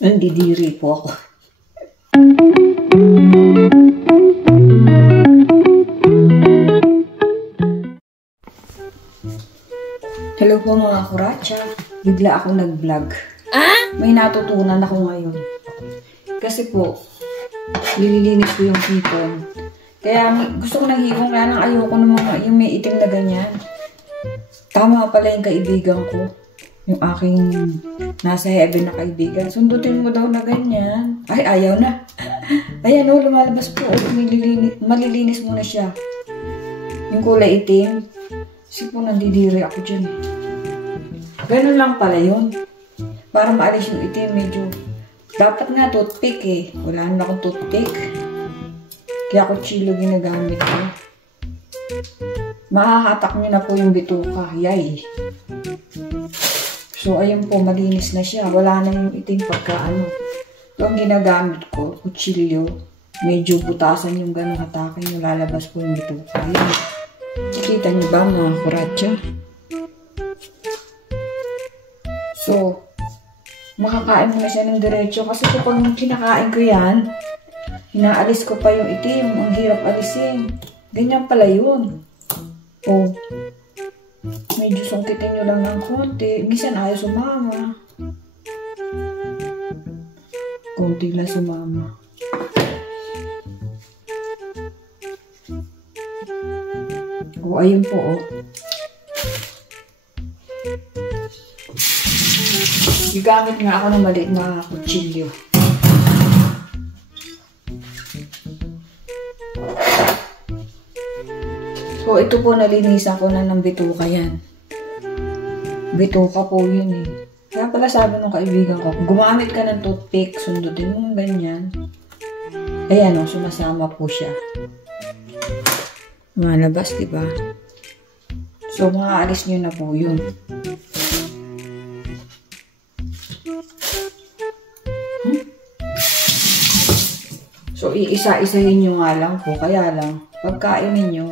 Nandidiri po ako. Hello po mga kuratsa. Bigla ako nag-vlog. May natutunan ako ngayon. Kasi po, nililinis ko yung hipon. Kaya gusto ko ng hipon, kaya nang ayoko ng mga yung may itim na ganyan. Tama pala yung kaibigan ko. Yung aking nasa heaven na kaibigan. Sundutin mo daw na ganyan. Ay, ayaw na. Ayan o, lumalabas po. Malilinis muna siya. Yung kulay itim. Kasi po nandidiri ako dyan eh. Ganun lang pala yun. Para maalis yung itim, medyo... Dapat nga toothpick eh. Wala na akong toothpick. Kaya kutsilyo ginagamit ko. Mahahatak niyo na po yung bituka. Yay! So, ayun po, malinis na siya. Wala na yung itim pagka ano. So, ang ginagamit ko, kutsilyo. Medyo butasan yung ganun hatakin yung lalabas po yung bituka. Ayun. Kikita niyo ba mga kuratsa? So, makakain mo na siya ng diretso. Kasi kapag kinakain ko yan, inaalis ko pa yung itim. Ang hirap alisin. Ganyan pala yun. Oh. Medyo sungkitin nyo lang ng konti. Minsan ayaw sumama. Konti lang sumama. O, ayun po, oh. Gigamit nga ako ng maliit na kutsilyo. So, ito po nalinisan ko na ng bituka yan. Bituka po yun eh. Kaya pala sabi ng kaibigan ko, kung gumamit ka ng toothpick, sundutin mo ganyan. Ayan o, sumasama po siya. Malabas, diba? So, maaalis nyo na po yun. So, iisa-isahin nyo nga lang po. Kaya lang, pagkainin nyo,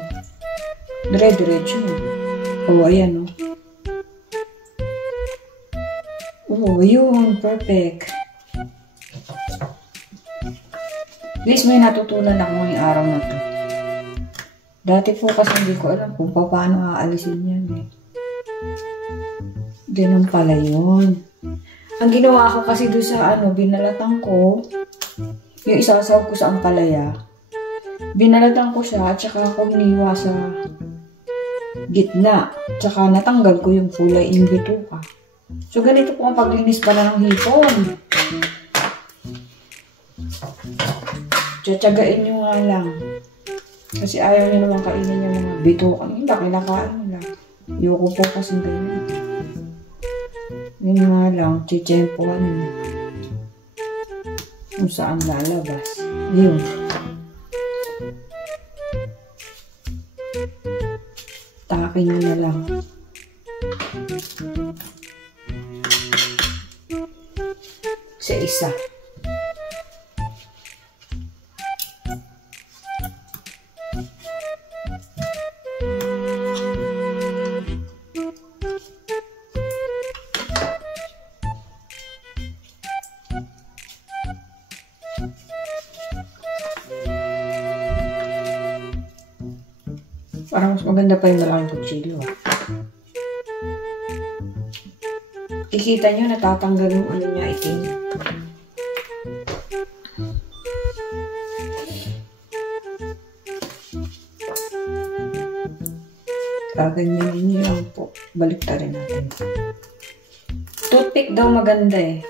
dire-diretso. O, ayan o. Oo, yun. Perfect. At least may natutunan ako ngayong araw na to. Dati po kasi hindi ko alam kung paano aalisin yan eh. Ganun pala yun. Ang ginawa ko kasi doon sa binalatan ko, yung isasaw ko sa ampalaya, binalatan ko siya at saka ako hiniwa sa gitna. Tsaka natanggal ko yung kulay yung bituka. So, ganito po ang paglinis pala ng hipon. Tsatsagain nyo nga lang. Kasi ayaw nyo naman kainin yung mga bituka. Hindi, kinakain nila. Ayoko po kasi ganyan. Yun nga lang, tsitsempohan nyo. Kung saan lalabas. Yun. Takin nyo na lang. Sa isa. Parang mas maganda pa yung malaking kutsilyo. Kikita nyo, natatanggal yung niya itim. Kaganyanin nyo lang po. Balik ta rin natin. Toothpick daw maganda eh.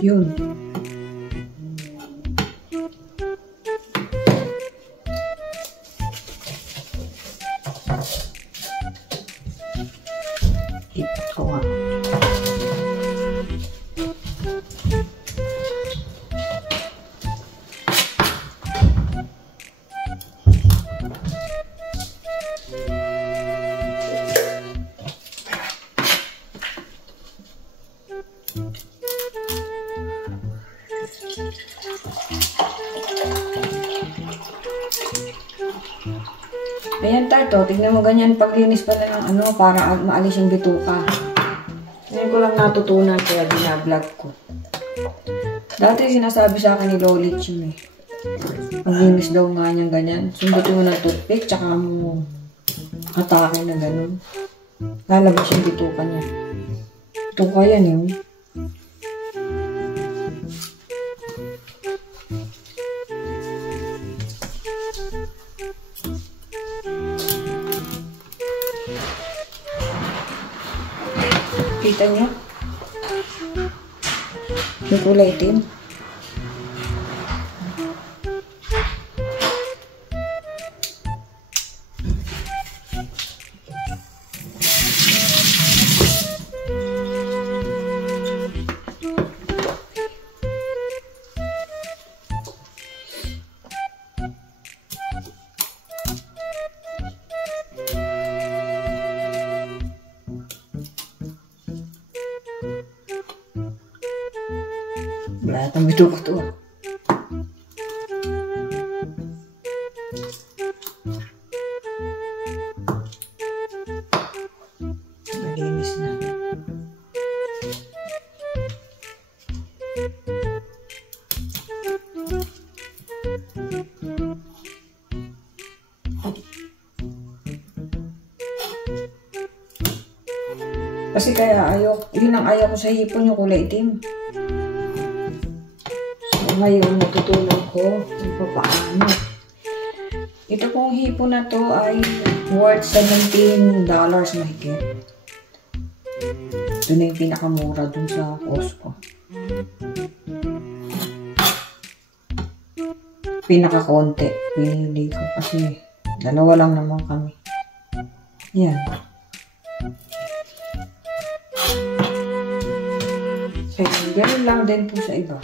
Yun. Ayan tato, tignan mo ganyan paglinis pala ng ano para maalis yung bituka. Ngayon ko lang natutunan kaya binablog ko. Dati sinasabi sa akin ni Lolit yun eh. Paglinis daw nga niyang ganyan. Sundutin mo ng toothpick tsaka mo atake na ganun. Lalabas yung bituka niya. Bituka yan eh. Kita niyo? Yung kulay itim. Lahat ng bituka to. Malinis na. Kasi kaya yun ang ayaw ko sa hipon, yung kulay itim. Ngayon, natutulog ko kung paano. Ito pong hipon na to ay worth $17 mahigit. Ito na yung pinakamura dun sa Costco. Pinakakonti. Pinili ko kasi dalawa lang naman kami. Yan. So, ganun lang din po sa iba.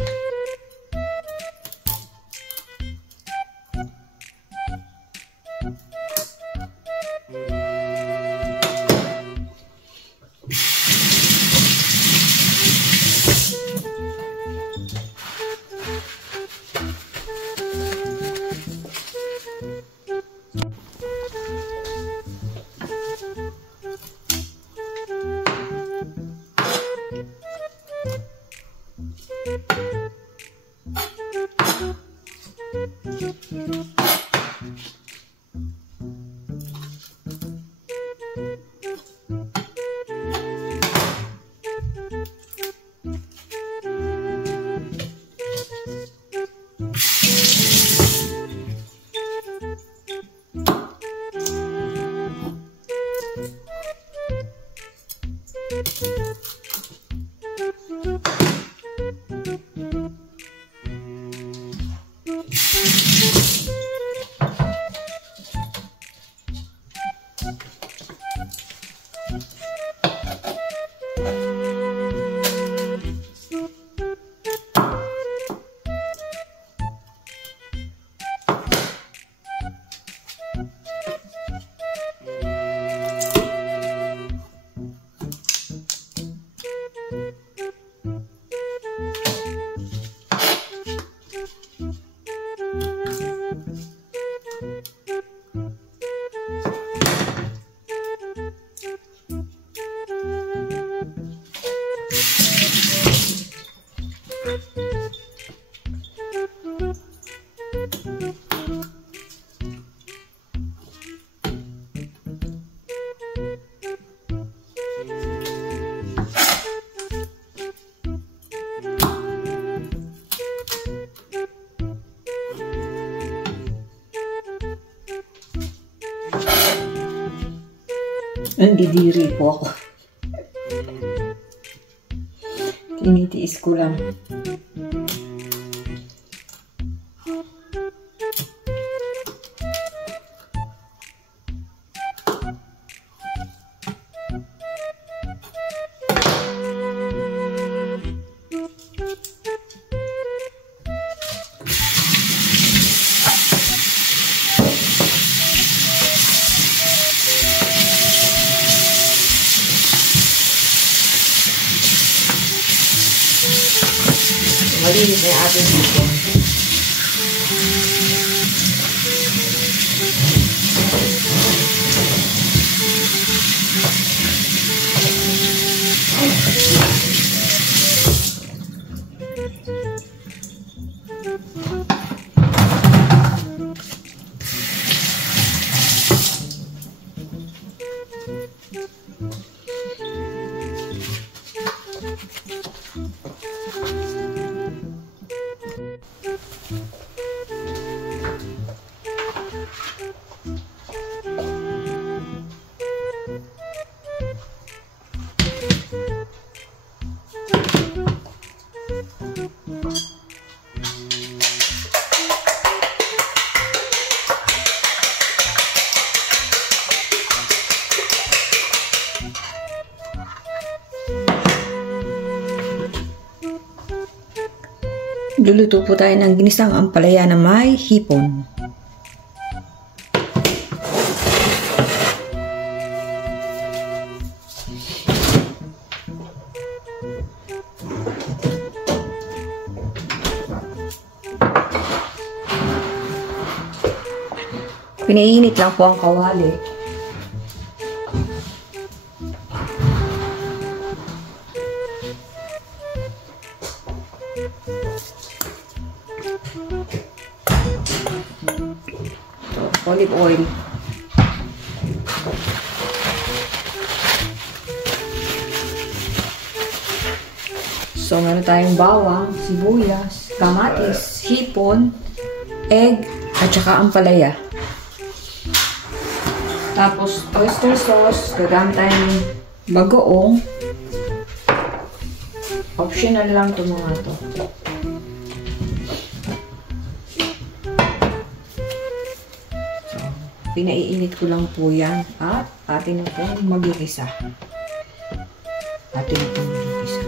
Nandidiri po ako. Tinitiis ko lang. Malinis na yung ating hipon. Magluluto po tayo ng ginisang ampalaya na may hipon. Pinainit lang po ang kawali. Olive oil. So, meron tayong bawang, sibuyas, kamatis, hipon, egg, at saka ampalaya. Tapos, oyster sauce, gagamit tayo ng bagoong. Optional lang ito mga to. So, pinaiinit ko lang po yan at atin na pong magigisa. Atin na pong magigisa.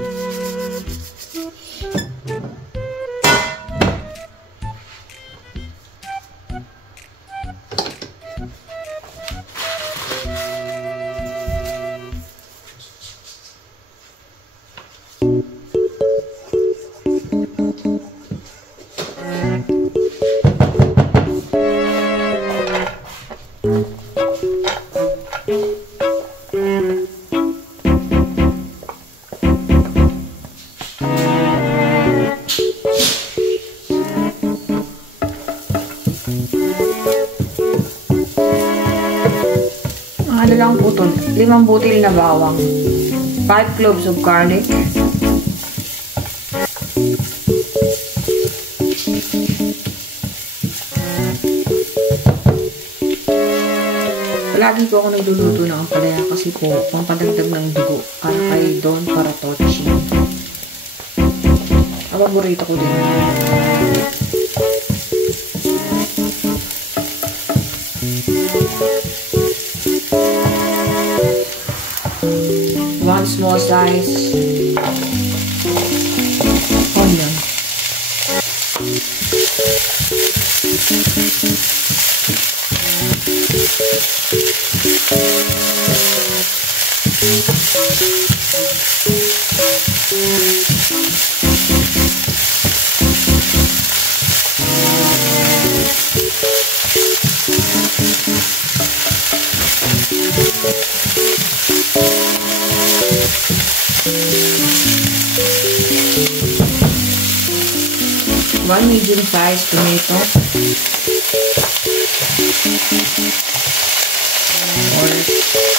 Ano lang po ito, 5 butil na bawang, 5 cloves of garlic, palagi po ako nagluluto ng ampalaya kasi po pampadagdag ng dugo para kay Don Paratochi. Ang paborito ko din. One small size onion. One medium-sized tomato or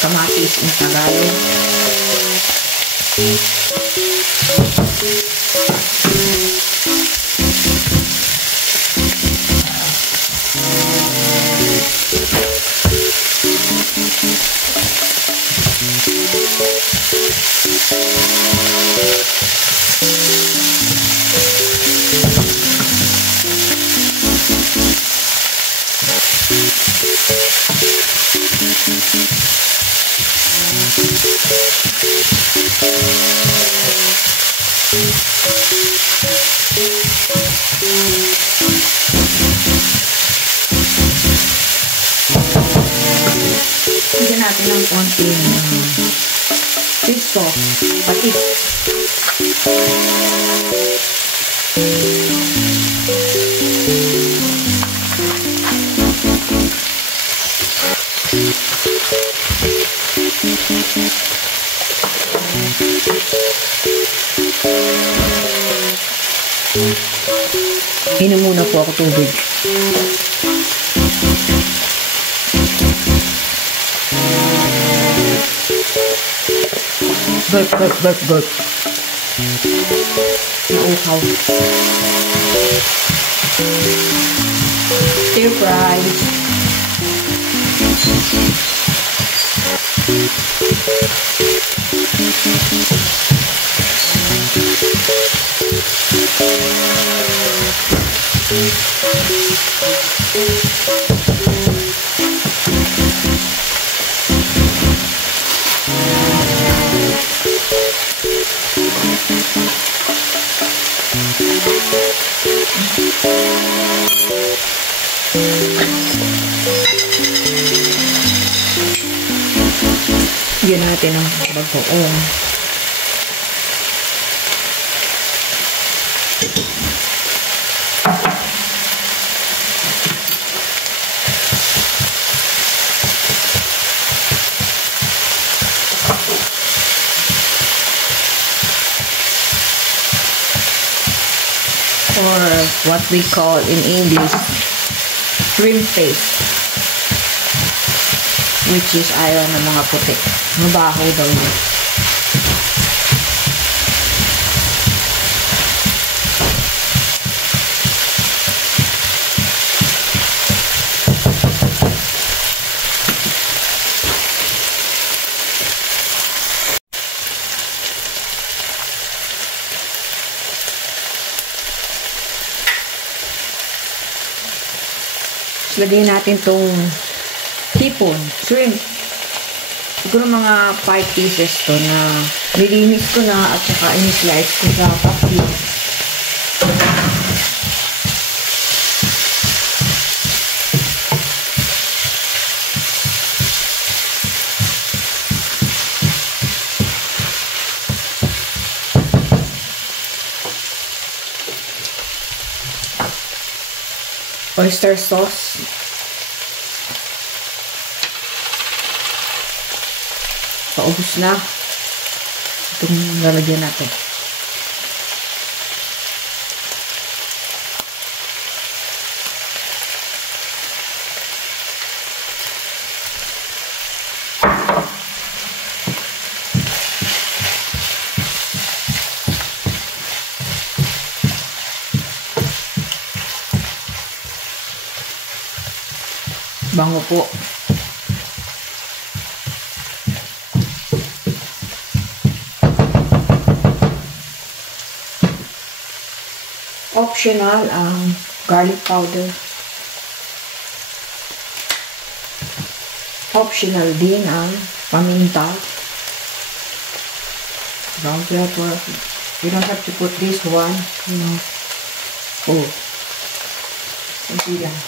kamatis in Tagalog. Bigyan natin ng konting fish sauce, patis. Inom muna po ako tubig. Burp. Nauhaw. Stir fry. Bigyan natin ang bagoong. Or what we call in English shrimp paste, which is ayaw ng mga puti. Mabaho daw yun. Lagyan natin tong hipon, shrimp. Siguro mga 5 pieces to na nilinis ko na at saka in-slice ko sa papel. Oyster sauce. Paubos na. Itong lalagyan natin. Bango po. Optional ang garlic powder. Optional din ang paminta. Brown pepper. You don't have to put this one, you know. Oh. Kunti lang.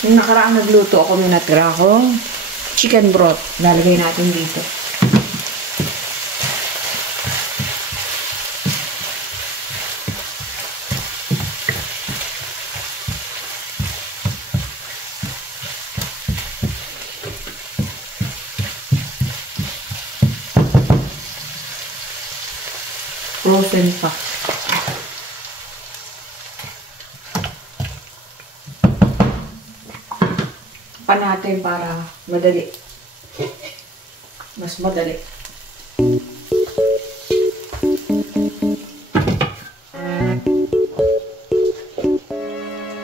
Yung nakaraang nagluto ako, may natira akong chicken broth. Lalagay natin dito. Frozen pa. Pa natin para madali. Mas madali.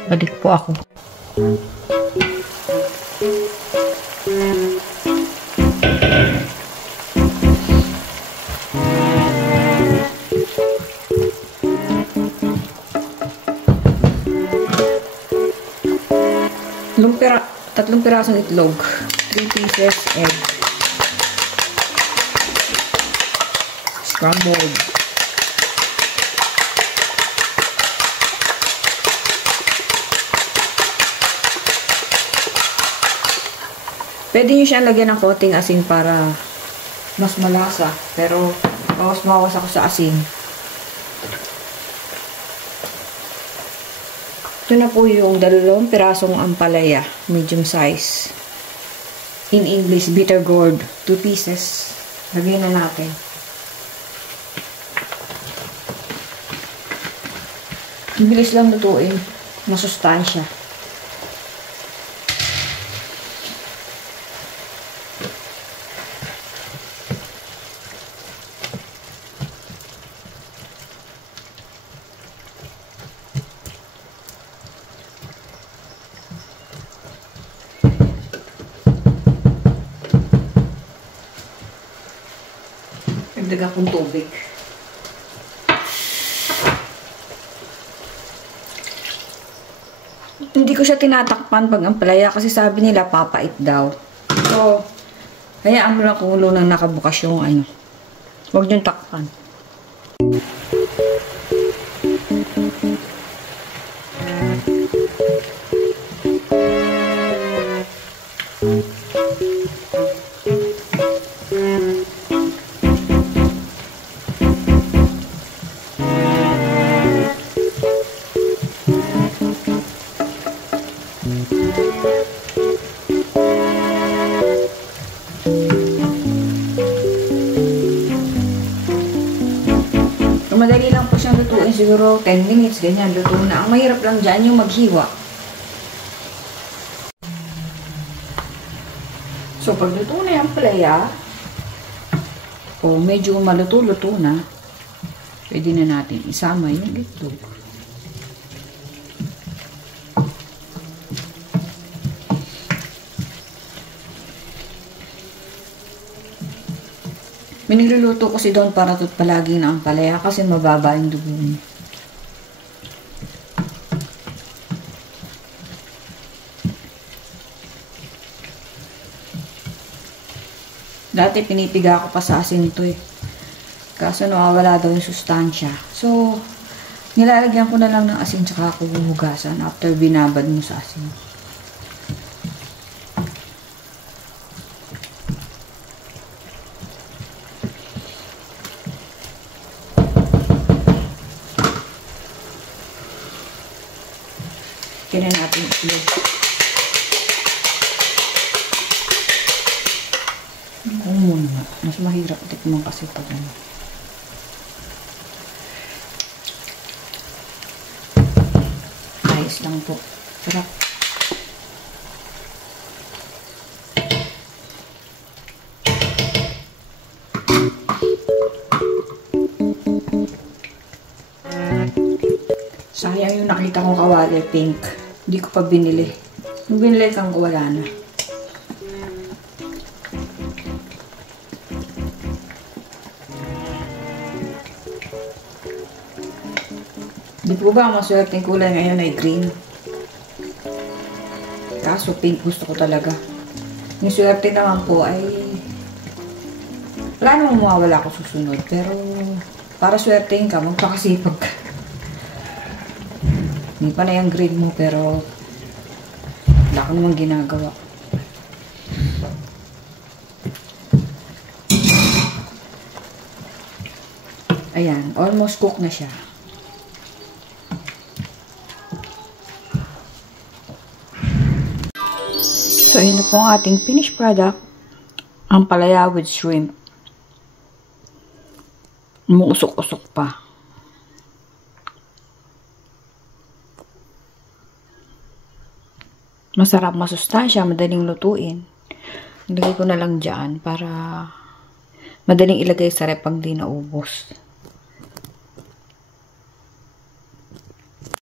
Balik po ako. Tatlong pirasong itlog, 3 pieces egg, scrambled, pwede nyo siyang lagyan ng konting asin para mas malasa, pero bawas ako sa asin. Ito na po yung 2 pirasong ampalaya, medium size. In English, bitter gourd, 2 pieces. Lagyan na natin. Bilis lang lutuin, masustansya. Nagdaga akong tubig. Hindi ko siya tinatakpan pag ampalaya kasi sabi nila papait daw. So, hayaan mo lang kumulo nang nakabukas yung ano. Huwag niyong takpan. Madali lang po siyang lutuin, siguro 10 minutes, ganyan, luto na. Ang mahirap lang dyan yung maghiwa. So, pag luto na yung palaya, o medyo maluto-luto na, pwede na natin isama yung itlog. Miniluluto ko si Don para palagi na ang palaya kasi mababa yung dugo niya. Dati pinipiga ko pa sa asin to eh. Kaso nawawala daw yung sustansya. So, nilalagyan ko na lang ng asin tsaka ako hugasan after binabad mo sa asin. Kaya natin itlog. Muna. Mas mahirap tikman kasi pag ano. Ayos lang po. Sarap. Sayang yung nakita kong kawali pink. Hindi ko pa binili. Yung binili kang wala na. Di po ba ang maswerteng kulay ngayon ay green? Kaso pink gusto ko talaga. Yung swerte naman po ay wala namang mawawala ko susunod. Pero para swertein ka, magpakasipag ka. Hindi pa na yung grade mo pero wala ko namang ginagawa. Ayan, almost cook na siya. So, yun na po ang ating finished product. Ang palaya with shrimp. Umuusok-usok pa. Masarap, masustansya, madaling lutuin. Ilagay ko na lang dyan para madaling ilagay sa rep pag di naubos.